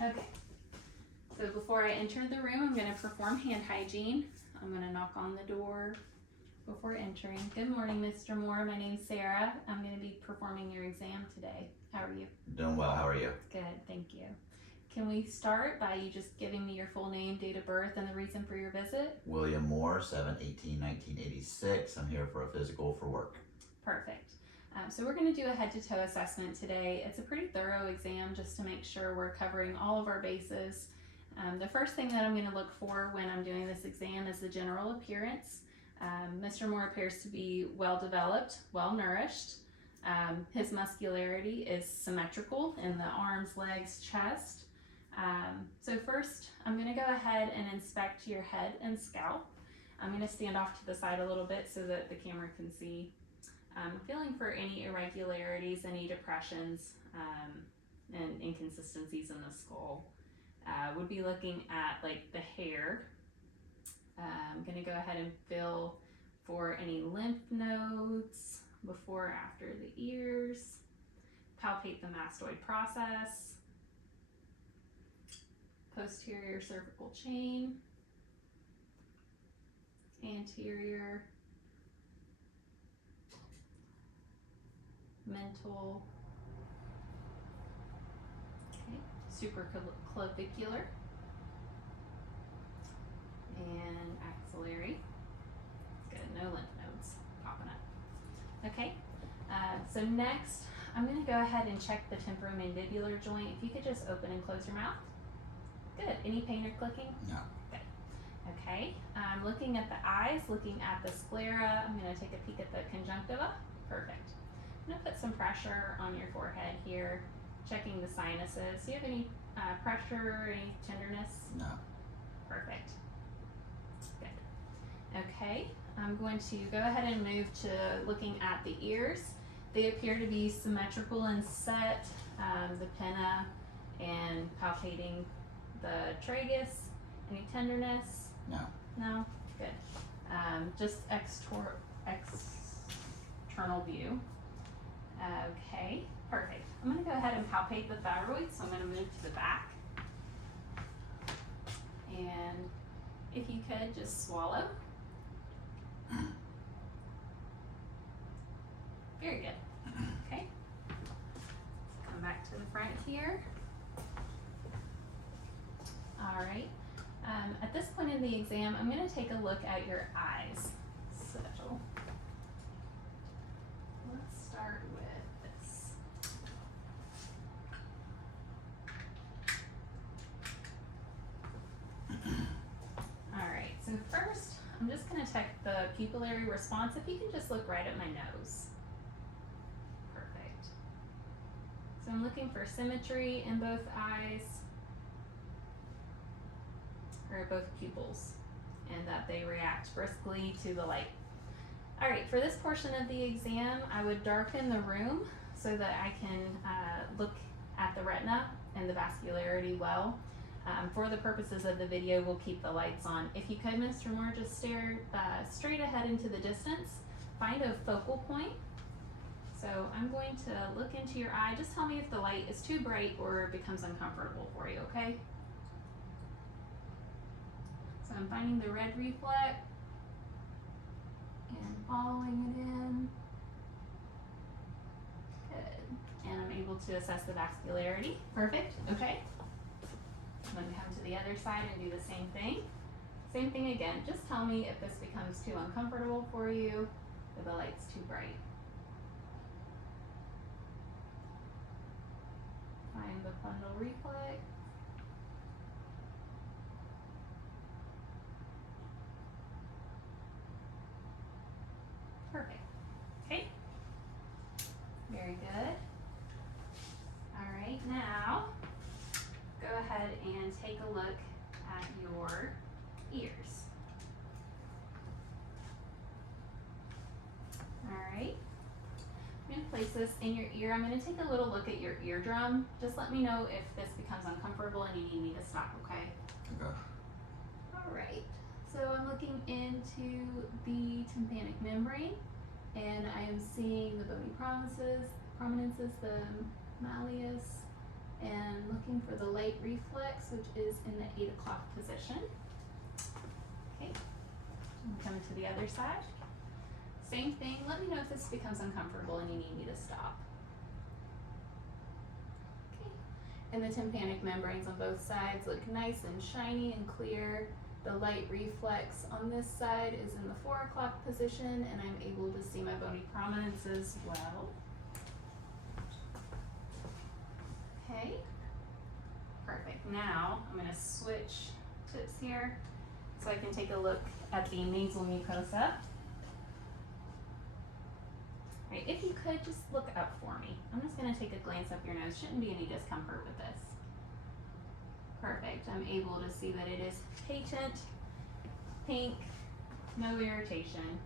Okay, so before I enter the room, I'm going to perform hand hygiene. I'm going to knock on the door before entering. Good morning, Mr. Moore. My name's Sarah. I'm going to be performing your exam today. How are you? Doing well, how are you? Good, thank you. Can we start by you just giving me your full name, date of birth, and the reason for your visit? William Moore, 7/18/1986. I'm here for a physical for work. Perfect. So we're going to do a head-to-toe assessment today. It's a pretty thorough exam just to make sure we're covering all of our bases. The first thing that I'm going to look for when I'm doing this exam is the general appearance. Mr. Moore appears to be well-developed, well-nourished. His muscularity is symmetrical in the arms, legs, chest. So first, I'm going to go ahead and inspect your head and scalp. I'm going to stand off to the side a little bit so that the camera can see. Feeling for any irregularities, any depressions, and inconsistencies in the skull. Would be looking at like the hair. I'm going to go ahead and feel for any lymph nodes before or after the ears. Palpate the mastoid process. Posterior cervical chain. Anterior. Mental. Okay. Supraclavicular. And axillary. It's good, no lymph nodes popping up. Okay, so next I'm going to go ahead and check the temporomandibular joint. If you could just open and close your mouth. Good. Any pain or clicking? No. Good. Okay, I'm looking at the eyes, looking at the sclera. I'm going to take a peek at the conjunctiva. Perfect. I'm going to put some pressure on your forehead here, checking the sinuses. Do you have any pressure, any tenderness? No. Perfect. Good. Okay, I'm going to go ahead and move to looking at the ears. They appear to be symmetrical and set, the pinna, and palpating the tragus. Any tenderness? No. No? Good. Just external view. Okay, perfect. I'm going to go ahead and palpate the thyroid, so I'm going to move to the back. And if you could just swallow. Very good. Okay. Come back to the front here. All right. At this point in the exam, I'm going to take a look at your eyes. So let's start with this. All right. So first, I'm just going to check the pupillary response. If you can just look right at my nose. Perfect. So I'm looking for symmetry in both eyes, or both pupils, and that they react briskly to the light. All right, for this portion of the exam, I would darken the room so that I can look at the retina and the vascularity well. For the purposes of the video, we'll keep the lights on. If you could, Mr. Moore, just stare straight ahead into the distance. Find a focal point. So I'm going to look into your eye. Just tell me if the light is too bright or becomes uncomfortable for you, okay? So I'm finding the red reflect and following it in. Good. And I'm able to assess the vascularity. Perfect. Okay. I'm going to come to the other side and do the same thing. Same thing again. Just tell me if this becomes too uncomfortable for you, if the light's too bright. Find the fundal reflex. Perfect. Okay. Very good. All right, now go ahead and take a look at your ears. All right. I'm going to place this in your ear. I'm going to take a little look at your eardrum. Just let me know if this becomes uncomfortable and you need me to stop, okay? Okay. All right. So I'm looking into the tympanic membrane, and I am seeing the bony prominences, the malleus, and looking for the late reflex, which is in the 8 o'clock position. Okay, I'm coming to the other side. Same thing, let me know if this becomes uncomfortable and you need me to stop. Okay, and the tympanic membranes on both sides look nice and shiny and clear. The light reflex on this side is in the 4 o'clock position, and I'm able to see my bony prominence as well. Okay, perfect. Now I'm going to switch tips here so I can take a look at the nasal mucosa. All right, if you could just look up for me. I'm just going to take a glance up your nose. Shouldn't be any discomfort with this. Perfect. I'm able to see that it is patent, pink, no irritation.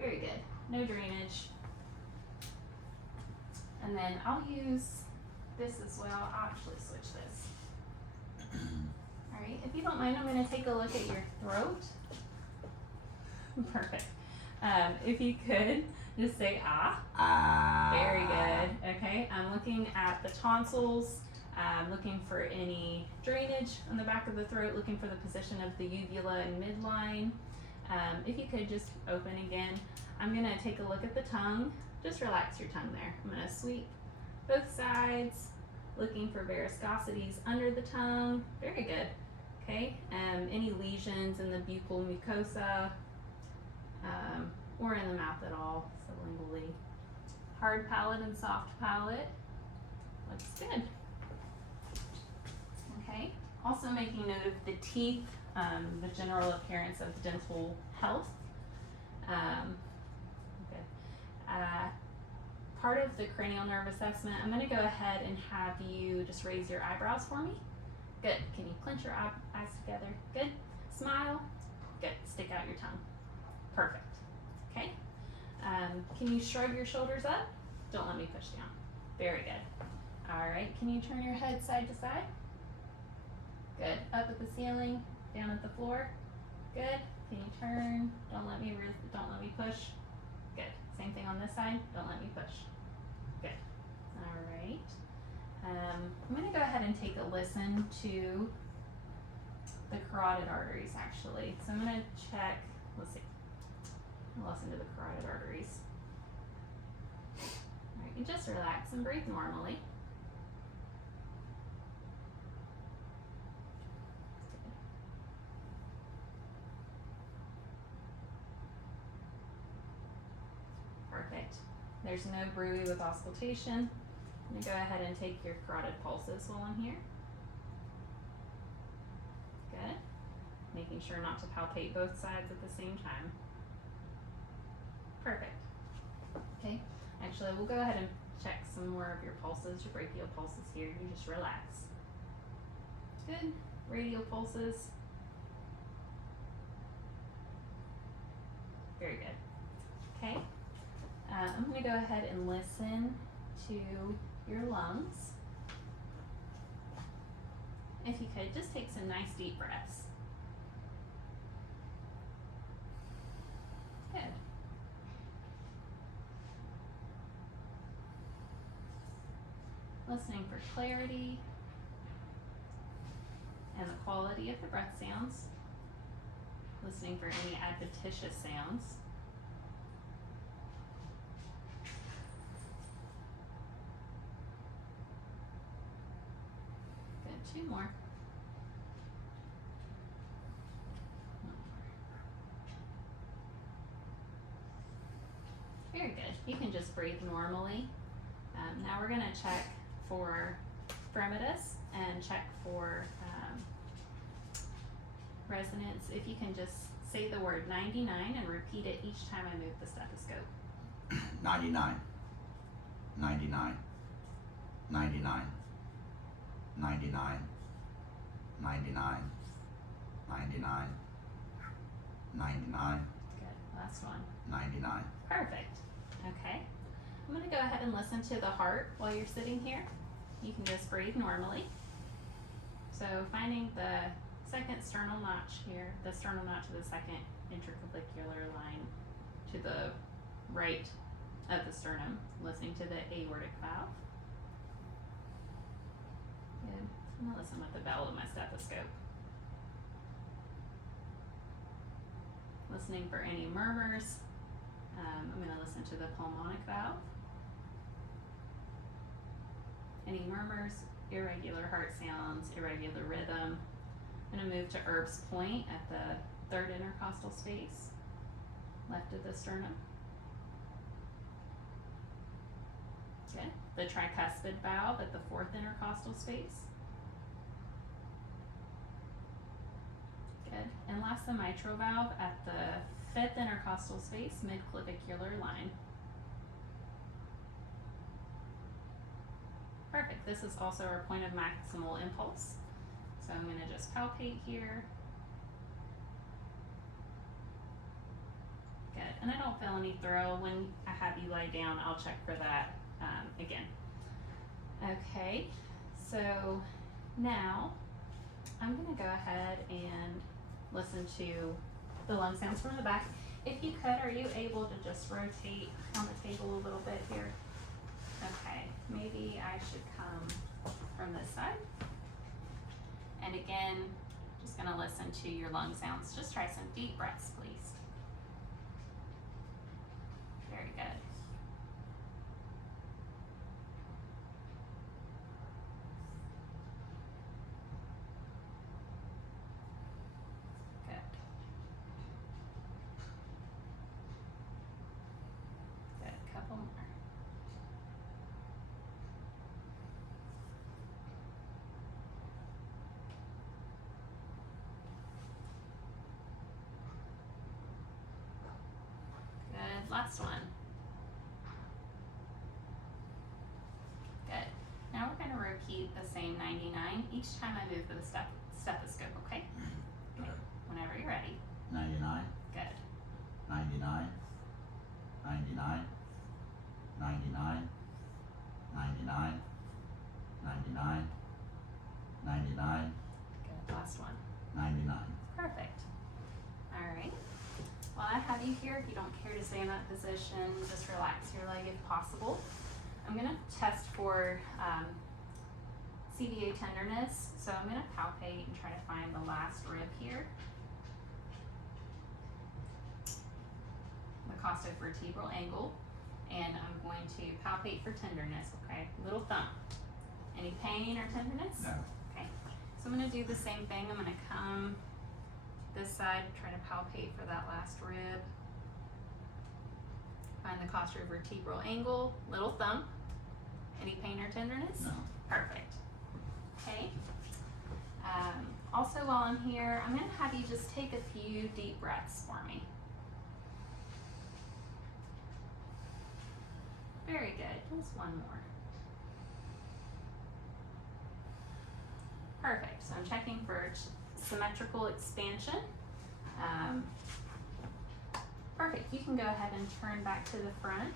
Very good. No drainage. And then I'll use this as well. I'll actually switch this. All right, if you don't mind, I'm going to take a look at your throat. Perfect. If you could just say ah. Ah. Very good. Okay, I'm looking at the tonsils. Looking for any drainage on the back of the throat. Looking for the position of the uvula and midline. If you could just open again. I'm going to take a look at the tongue. Just relax your tongue there. I'm going to sweep both sides. Looking for varicosities under the tongue. Very good. Okay, any lesions in the buccal mucosa or in the mouth at all, sublingually. Hard palate and soft palate. Looks good. Okay, also making note of the teeth, the general appearance of dental health. Part of the cranial nerve assessment, I'm going to go ahead and have you just raise your eyebrows for me. Good. Can you clench your eyes together? Good. Smile. Good. Stick out your tongue. Perfect. Okay. Can you shrug your shoulders up? Don't let me push down. Very good. All right. Can you turn your head side to side? Good. Up at the ceiling, down at the floor. Good. Can you turn? Don't let me push. Good. Same thing on this side. Don't let me push. Good. All right. I'm going to go ahead and take a listen to the carotid arteries, actually. So I'm going to check. Let's see. I'll listen to the carotid arteries. All right. You just relax and breathe normally. Perfect. There's no bruit with auscultation. I'm going to go ahead and take your carotid pulses while I'm here. Good. Making sure not to palpate both sides at the same time. Perfect. Okay. Actually, we'll go ahead and check some more of your pulses, your brachial pulses here. You just relax. Good. Radial pulses. Very good. Okay. I'm going to go ahead and listen to your lungs. If you could, just take some nice deep breaths. Good. Listening for clarity and the quality of the breath sounds. Listening for any adventitious sounds. Good, 2 more. Very good. You can just breathe normally. Now we're going to check for fremitus and check for resonance. If you can just say the word 99 and repeat it each time I move the stethoscope. 99, 99, 99, 99, 99, 99, 99. Good. Last one. 99. Perfect. Okay. I'm going to go ahead and listen to the heart while you're sitting here. You can just breathe normally. So finding the second sternal notch here, the sternal notch of the second interclavicular line to the right of the sternum, listening to the aortic valve. I'm gonna listen with the bell of my stethoscope. Listening for any murmurs. I'm gonna listen to the pulmonic valve. Any murmurs, irregular heart sounds, irregular rhythm. I'm gonna move to Erb's point at the third intercostal space, left of the sternum. Good. The tricuspid valve at the fourth intercostal space. Good. And last, the mitral valve at the fifth intercostal space, mid-clavicular line. Perfect. This is also our point of maximal impulse. So I'm going to just palpate here. Good. And I don't feel any thrill. When I have you lie down, I'll check for that again. Okay. So now I'm going to go ahead and listen to the lung sounds from the back. If you could, are you able to just rotate on the table a little bit here? Okay, maybe I should come from this side. And again, just gonna listen to your lung sounds. Just try some deep breaths, please. Very good. Good. Good, couple more. Good, last one. Good. Now we're going to repeat the same 99 each time I move to the stethoscope, okay? Okay. Whenever you're ready. 99, Good. 99, 99, 99, 99, 99, 99, Good. Last one. 99. Perfect. All right. While I have you here, if you don't care to stay in that position, just relax your leg if possible. I'm going to test for CVA tenderness. So I'm going to palpate and try to find the last rib here. The costovertebral angle. And I'm going to palpate for tenderness, okay? Little thumb. Any pain or tenderness? No. Okay. So I'm going to do the same thing. I'm going to come this side, try to palpate for that last rib. Find the costovertebral angle, little thumb. Any pain or tenderness? No. Perfect. Okay. Also, while I'm here, I'm going to have you just take a few deep breaths for me. Very good. Just one more. Perfect. So I'm checking for symmetrical expansion. Perfect. You can go ahead and turn back to the front.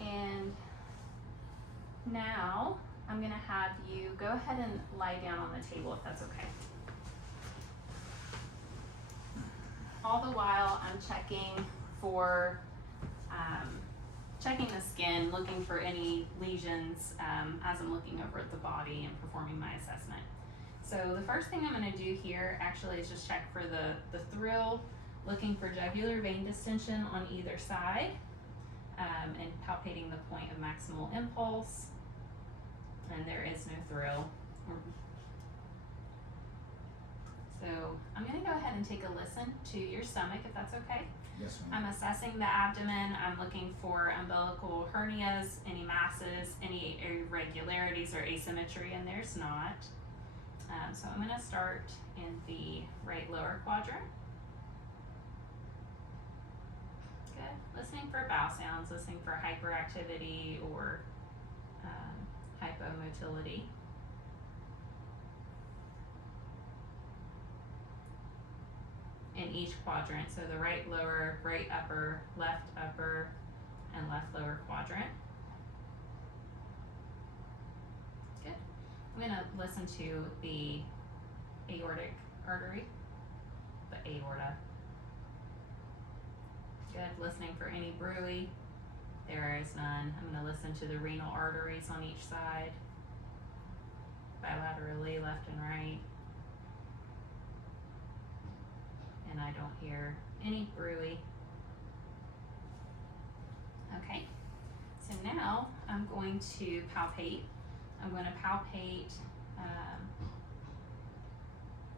And now I'm going to have you go ahead and lie down on the table if that's okay. All the while I'm checking for checking the skin, looking for any lesions as I'm looking over at the body and performing my assessment. So the first thing I'm going to do here actually is just check for the thrill, looking for jugular vein distension on either side, and palpating the point of maximal impulse. And there is no thrill. So I'm going to go ahead and take a listen to your stomach if that's okay. Yes, ma'am. I'm assessing the abdomen. I'm looking for umbilical hernias, any masses, any irregularities or asymmetry, and there's not. So I'm going to start in the right lower quadrant. Good. Listening for bowel sounds, listening for hyperactivity or hypomotility. In each quadrant, so the right lower, right upper, and left lower quadrant. Good. I'm going to listen to the aortic artery, the aorta. Good. Listening for any bruit. There is none. I'm going to listen to the renal arteries on each side. bilaterally, left and right. And I don't hear any bruit. Okay, so now I'm going to palpate. I'm going to palpate,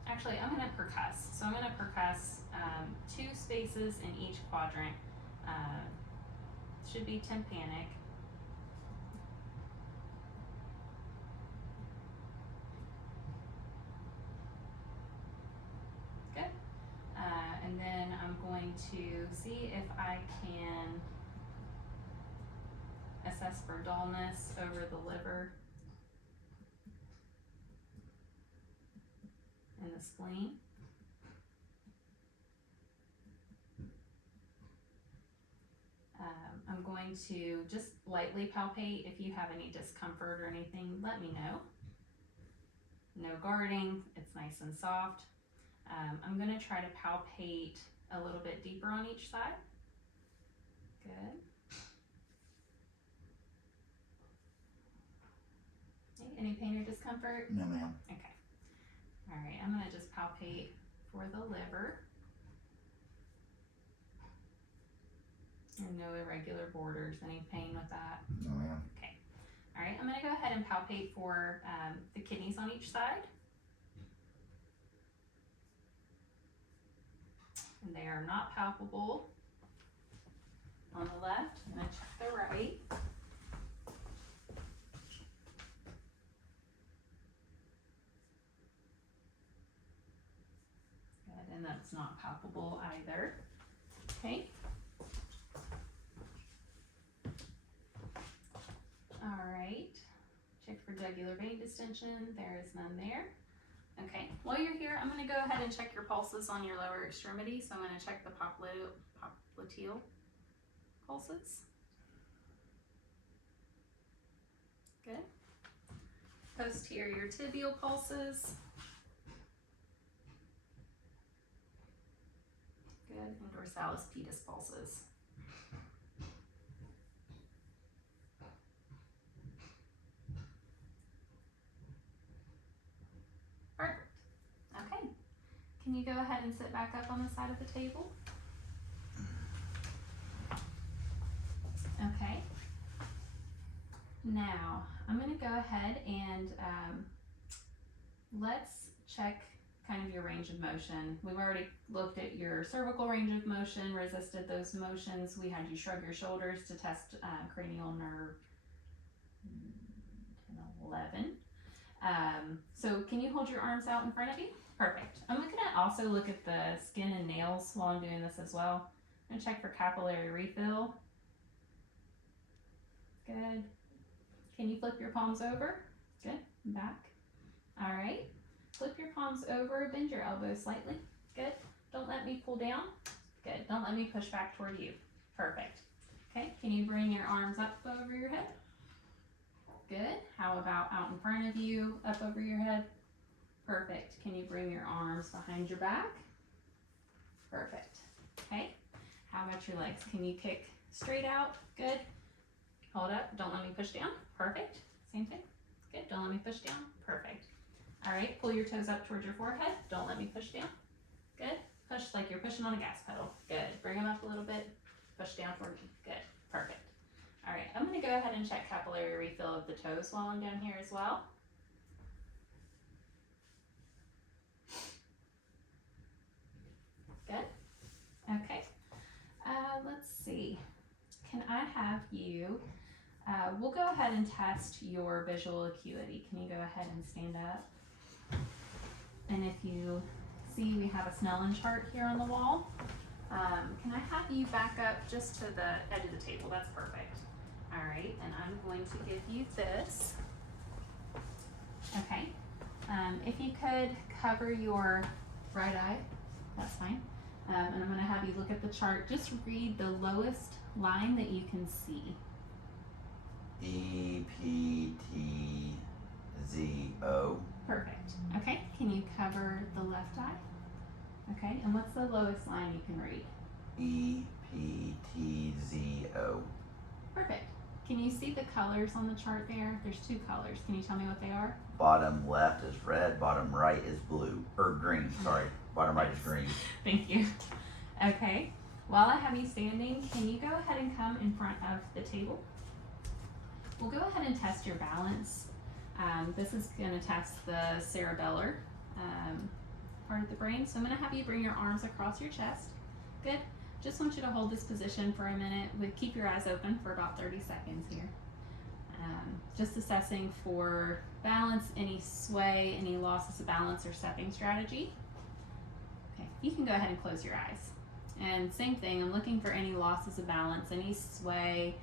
actually I'm going to percuss. So I'm going to percuss 2 spaces in each quadrant. Should be tympanic. Good. And then I'm going to see if I can assess for dullness over the liver and the spleen. I'm going to just lightly palpate. If you have any discomfort or anything, let me know. No guarding, it's nice and soft. I'm going to try to palpate a little bit deeper on each side. Good. Okay, any pain or discomfort? No, ma'am. Okay. All right, I'm going to just palpate for the liver. And no irregular borders. Any pain with that? No, ma'am. Okay. All right, I'm going to go ahead and palpate for the kidneys on each side. And they are not palpable on the left. I'm going to check the right. Good, and that's not palpable either. Okay. All right, check for jugular vein distension. There is none there. Okay, while you're here, I'm going to go ahead and check your pulses on your lower extremity. So I'm going to check the popliteal pulses. Good. Posterior tibial pulses. Good, and dorsalis pedis pulses. Perfect. Okay. Can you go ahead and sit back up on the side of the table? Okay. Now, I'm going to go ahead and let's check kind of your range of motion. We've already looked at your cervical range of motion, resisted those motions. We had you shrug your shoulders to test cranial nerve 11. So can you hold your arms out in front of you? Perfect. I'm going to also look at the skin and nails while I'm doing this as well. I'm going to check for capillary refill. Good. Can you flip your palms over? Good. Back. All right. Flip your palms over, bend your elbows slightly. Good. Don't let me pull down. Good. Don't let me push back toward you. Perfect. Okay. Can you bring your arms up over your head? Good. How about out in front of you, up over your head? Perfect. Can you bring your arms behind your back? Perfect. Okay. How about your legs? Can you kick straight out? Good. Hold up. Don't let me push down. Perfect. Same thing. Good. Don't let me push down. Perfect. All right. Pull your toes up towards your forehead. Don't let me push down. Good. Push like you're pushing on a gas pedal. Good. Bring them up a little bit. Push down toward me. Good. Perfect. All right, I'm going to go ahead and check capillary refill of the toes while I'm down here as well. Good. Okay. Let's see. Can I have you, we'll go ahead and test your visual acuity. Can you go ahead and stand up? And if you see, we have a Snellen chart here on the wall. Can I have you back up just to the edge of the table? That's perfect. All right, and I'm going to give you this. Okay, if you could cover your right eye, that's fine. And I'm going to have you look at the chart. Just read the lowest line that you can see. E-P-T-Z-O. Perfect. Okay, can you cover the left eye? Okay, and what's the lowest line you can read? E-P-T-Z-O. Perfect. Can you see the colors on the chart there? There's two colors. Can you tell me what they are? Bottom left is red, bottom right is blue, or green, sorry. Bottom right is green. Thank you. Okay. While I have you standing, can you go ahead and come in front of the table? We'll go ahead and test your balance. This is going to test the cerebellar part of the brain. So I'm going to have you bring your arms across your chest. Good. Just want you to hold this position for a minute. Keep your eyes open for about 30 seconds here. Just assessing for balance, any sway, any losses of balance or stepping strategy. Okay, you can go ahead and close your eyes. And same thing, I'm looking for any losses of balance, any sway,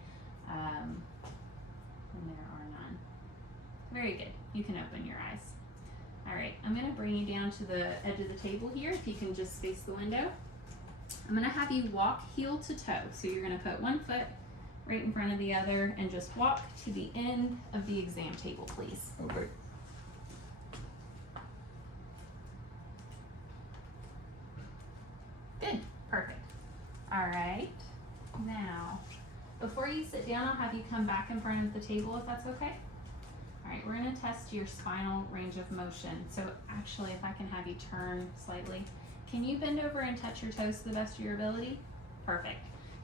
and there are none. Very good, you can open your eyes. All right, I'm gonna bring you down to the edge of the table here, if you can just face the window. I'm gonna have you walk heel to toe. So you're gonna put one foot right in front of the other and just walk to the end of the exam table, please. Okay. Good, perfect. All right, now, before you sit down, I'll have you come back in front of the table if that's okay. All right, we're gonna test your spinal range of motion. So actually, if I can have you turn slightly. Can you bend over and touch your toes to the best of your ability? Perfect.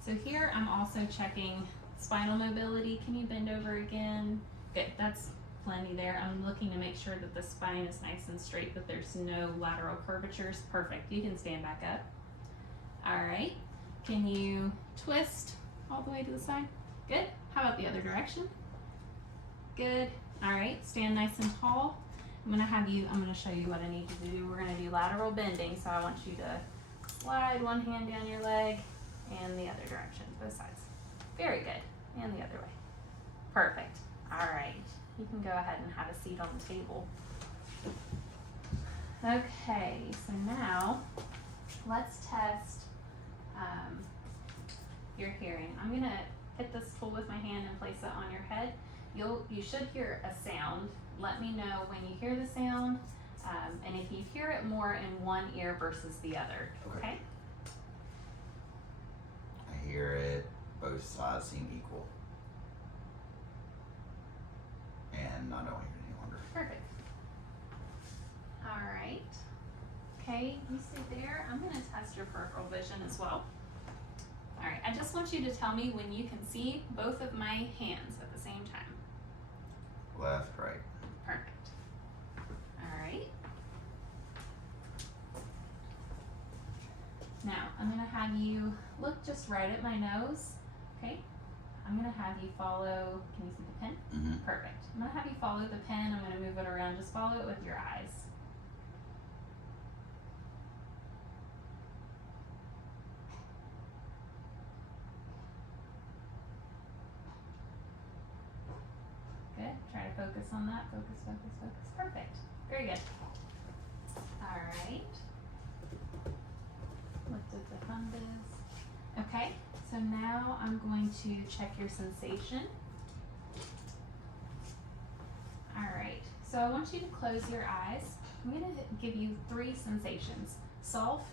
So here I'm also checking spinal mobility. Can you bend over again? Good, that's plenty there. I'm looking to make sure that the spine is nice and straight, that there's no lateral curvatures. Perfect, you can stand back up. All right, can you twist all the way to the side? Good, how about the other direction? Good, all right, stand nice and tall. I'm gonna show you what I need you to do. We're gonna do lateral bending, so I want you to slide one hand down your leg and the other direction, both sides. Very good, and the other way. Perfect, all right. You can go ahead and have a seat on the table. Okay, so now let's test your hearing. I'm gonna hit this tool with my hand and place it on your head. You should hear a sound. Let me know when you hear the sound, and if you hear it more in one ear versus the other, okay? I hear it, both sides seem equal. And I don't hear it any longer. Perfect. All right. Okay, you sit there. I'm gonna test your peripheral vision as well. All right, I just want you to tell me when you can see both of my hands at the same time. Left, right. Perfect. All right. Now, I'm gonna have you look just right at my nose, okay? I'm gonna have you follow, can you see the pen? Mm-hmm. Perfect. I'm gonna have you follow the pen. I'm gonna move it around. Just follow it with your eyes. Good. Try to focus on that. Focus, focus, focus. Perfect. Very good. All right. Looked at the thumb biz. Okay. So now I'm going to check your sensation. All right. So I want you to close your eyes. I'm going to give you 3 sensations: soft,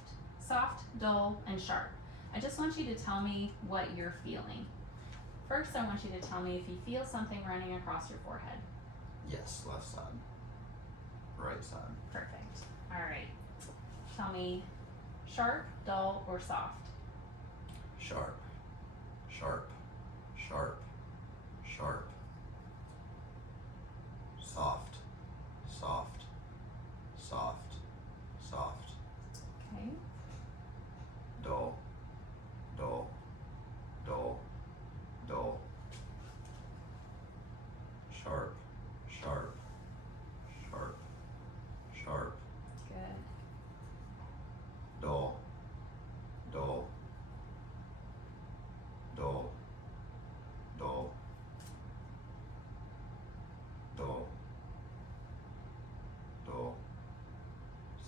dull, and sharp. I just want you to tell me what you're feeling. First, I want you to tell me if you feel something running across your forehead. Yes, left side. Right side. Perfect. All right. Tell me sharp, dull, or soft. Sharp. Sharp. Sharp. Sharp. Soft. Soft. Soft. Soft. Okay. Dull. Dull. Dull. Dull. Sharp. Sharp. Sharp. Sharp. Good. Dull. Dull. Dull. Dull. Dull. Dull.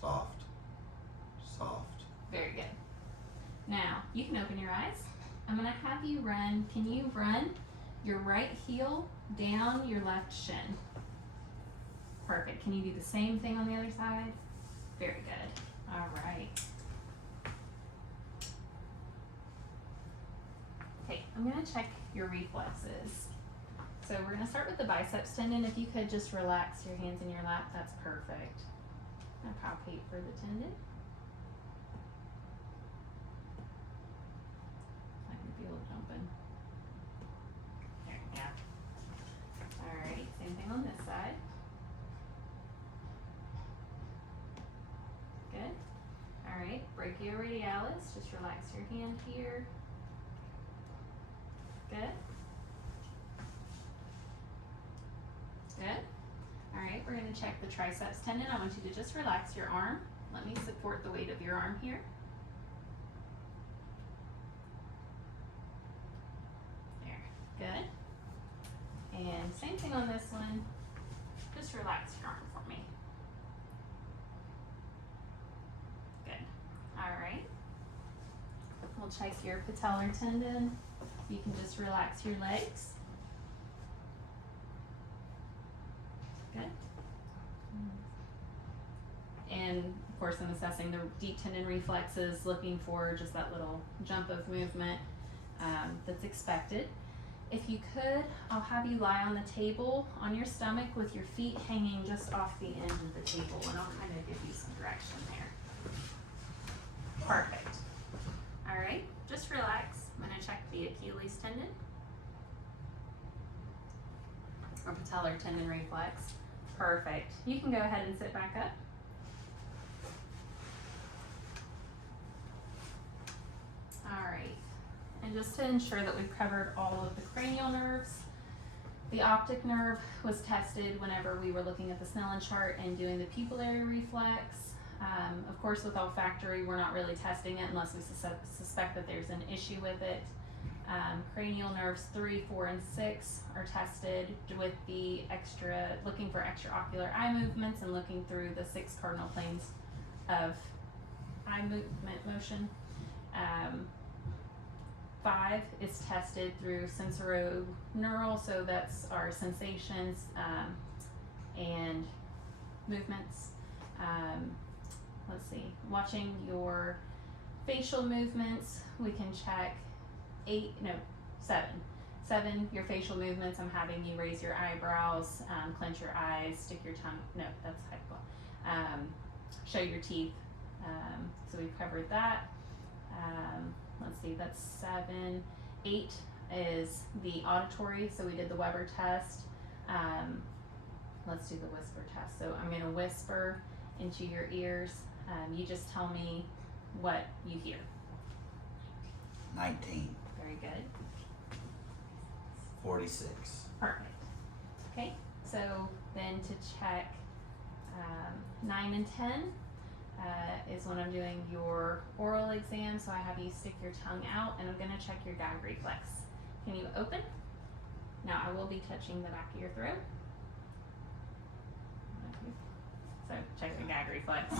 Soft. Soft. Very good. Now, you can open your eyes. I'm going to have you run. Can you run your right heel down your left shin? Perfect. Can you do the same thing on the other side? Very good. All right. Okay, I'm going to check your reflexes. So we're gonna start with the biceps tendon. If you could just relax your hands in your lap, that's perfect. Now palpate for the tendon. I can feel it jumping. There, yeah. Alright, same thing on this side. Good. Alright, brachioradialis, just relax your hand here. Good. Good. Alright, we're going to check the triceps tendon. I want you to just relax your arm. Let me support the weight of your arm here. There. Good. And same thing on this one. Just relax your arm for me. Good. Alright. We'll check your patellar tendon. You can just relax your legs. Good. And of course I'm assessing the deep tendon reflexes, looking for just that little jump of movement that's expected. If you could, I'll have you lie on the table on your stomach with your feet hanging just off the end of the table, and I'll kind of give you some direction there. Perfect. All right, just relax. I'm going to check the Achilles tendon or patellar tendon reflex. Perfect. You can go ahead and sit back up. All right. And just to ensure that we've covered all of the cranial nerves, the optic nerve was tested whenever we were looking at the Snellen chart and doing the pupillary reflex. Of course, with olfactory, we're not really testing it unless we suspect that there's an issue with it. Cranial nerves 3, 4, and 6 are tested with the looking for extraocular eye movements and looking through the 6 cardinal planes of eye movement motion. 5 is tested through sensorineural, so that's our sensations and movements. Let's see, watching your facial movements, we can check 7, your facial movements. I'm having you raise your eyebrows, clench your eyes, stick your tongue, no, that's hypo. Show your teeth, so we've covered that. Let's see, that's 7. 8 is the auditory, so we did the Weber test. Let's do the whisper test. So I'm going to whisper into your ears. You just tell me what you hear. 19. Very good. 46. Perfect. Okay, so then to check 9 and 10 is when I'm doing your oral exam. So I have you stick your tongue out and I'm going to check your gag reflex. Can you open? Now I will be touching the back of your throat. So check the gag reflex.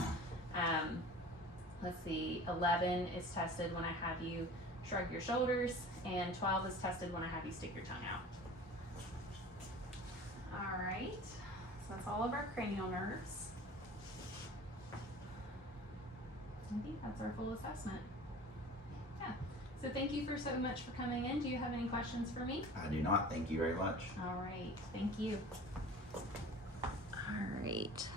Let's see, 11 is tested when I have you shrug your shoulders, and 12 is tested when I have you stick your tongue out. All right, so that's all of our cranial nerves. I think that's our full assessment. Yeah, so thank you so much for coming in. Do you have any questions for me? I do not. Thank you very much. All right, thank you. All right.